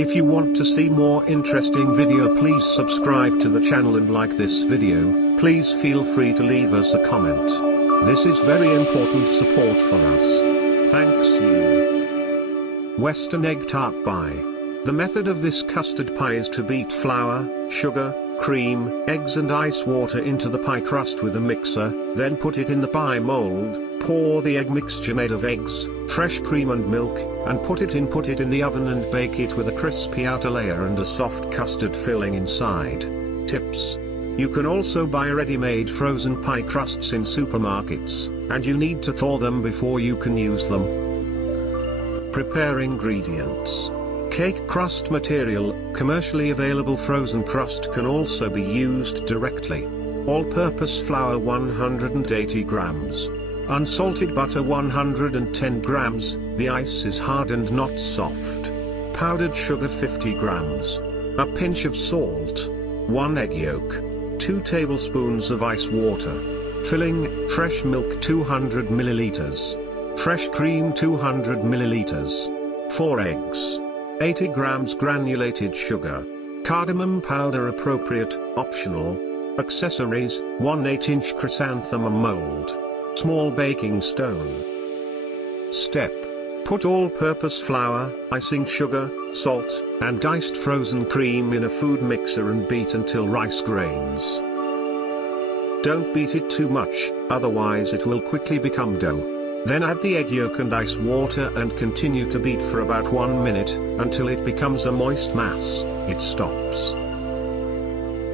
If you want to see more interesting video, please subscribe to the channel and like this video. Please feel free to leave us a comment. This is very important support for us. Thanks you. Western Egg Tart Pie. The method of this custard pie is to beat flour, sugar, cream, eggs and ice water into the pie crust with a mixer, then put it in the pie mold, pour the egg mixture made of eggs, fresh cream and milk, and put it in the oven and bake it with a crispy outer layer and a soft custard filling inside. Tips: you can also buy ready-made frozen pie crusts in supermarkets, and you need to thaw them before you can use them. Prepare ingredients. Cake crust material. Commercially available frozen crust can also be used directly. All-purpose flour 180 grams. Unsalted butter 110 grams, the ice is hard and not soft. Powdered sugar 50 grams. A pinch of salt. 1 egg yolk. 2 tablespoons of ice water. Filling: fresh milk 200 milliliters. Fresh cream 200 milliliters. 4 eggs. 80 grams granulated sugar. Cardamom powder appropriate, optional. Accessories: 1 8-inch chrysanthemum mold. Small baking stone. Step: put all-purpose flour, icing sugar, salt, and diced frozen cream in a food mixer and beat until rice grains. Don't beat it too much, otherwise it will quickly become dough. Then add the egg yolk and ice water and continue to beat for about 1 minute, until it becomes a moist mass. It stops.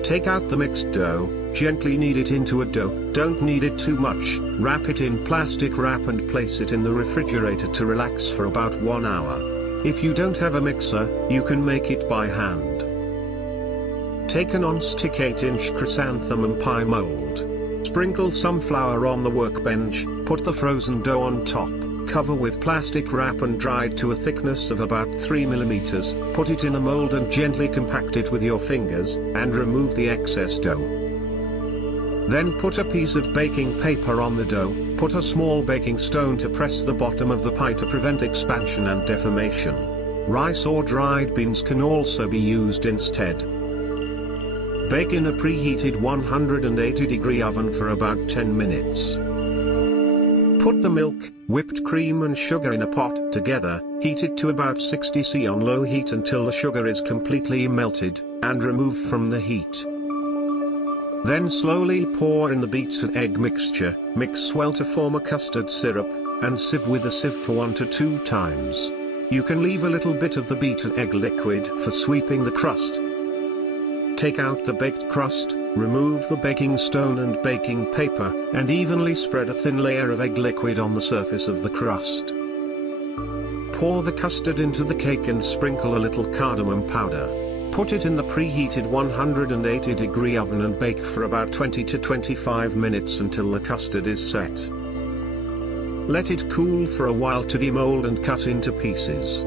Take out the mixed dough, gently knead it into a dough, don't knead it too much, wrap it in plastic wrap and place it in the refrigerator to relax for about 1 hour. If you don't have a mixer, you can make it by hand. Take a non-stick 8-inch chrysanthemum pie mold. Sprinkle some flour on the workbench, put the frozen dough on top, cover with plastic wrap and dry it to a thickness of about 3 mm, put it in a mold and gently compact it with your fingers, and remove the excess dough. Then put a piece of baking paper on the dough, put a small baking stone to press the bottom of the pie to prevent expansion and deformation. Rice or dried beans can also be used instead. Bake in a preheated 180-degree oven for about 10 minutes. Put the milk, whipped cream and sugar in a pot together, heat it to about 60 C on low heat until the sugar is completely melted, and remove from the heat. Then slowly pour in the beaten egg mixture, mix well to form a custard syrup, and sieve with a sieve for 1 to 2 times. You can leave a little bit of the beaten egg liquid for sweeping the crust. Take out the baked crust, remove the baking stone and baking paper, and evenly spread a thin layer of egg liquid on the surface of the crust. Pour the custard into the cake and sprinkle a little cardamom powder. Put it in the preheated 180-degree oven and bake for about 20 to 25 minutes until the custard is set. Let it cool for a while to demold and cut into pieces.